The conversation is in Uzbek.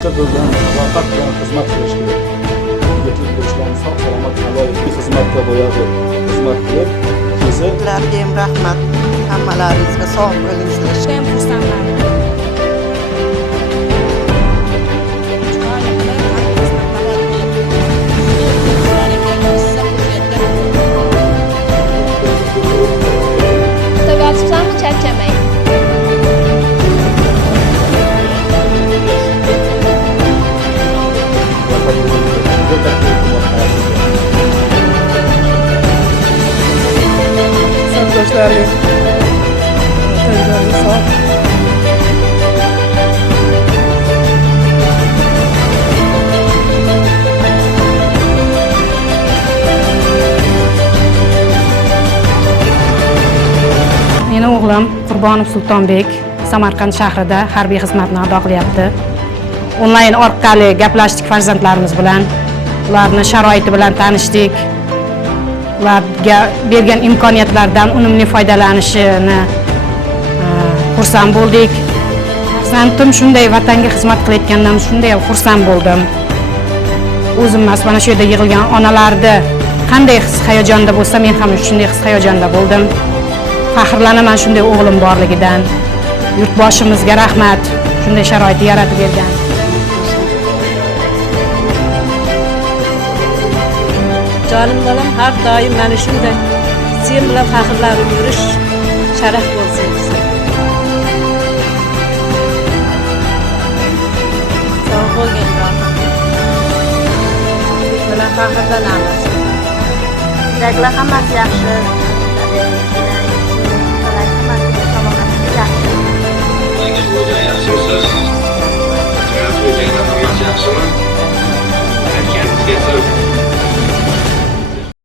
Bo'lgan muvaffaq bilan xizmat qilish kerak. Yigitlik bo'lishlarini sog' salomat aloyiq xizmatga bo'yadi. Xizmat qilib, Sizlarga ham rahmat. Hammalaringizga sog' bo'linglar. Ham xursandman. Yotibsanmi, charchamang. Sinfdoshlariga tanlariga sog'. Meni o'g'lim Qurbonov Sultonbek Samarqand shahrida harbiy xizmatni ado qilyapti. Onlayn orqali gaplashdik farzandlarimiz bilan. Ularning sharoiti bilan tanishdik. Ularga bergan imkoniyatlardan unumli foydalanishini xursand bo'ldik. Farzandim shunday vatanga xizmat qilayotgandan shunday xursand bo'ldim. O'zim mana shu yerda yig'ilgan onalarda qanday his-hayajonda bo'lsa, men ham shunday his-hayajonda bo'ldim. Faxrlanaman shunday o'g'lim borligidan. Yurtboshimizga rahmat, shunday sharoit yaratib bergan. Canım balam har doim mana shunday sen bilan faxrlanib yurish sharaf bo'lsin bizga. Sog' bo'lgin bilan faxrlanamiz. Sizlar hammasi yaxshi. Yaxshi so'z.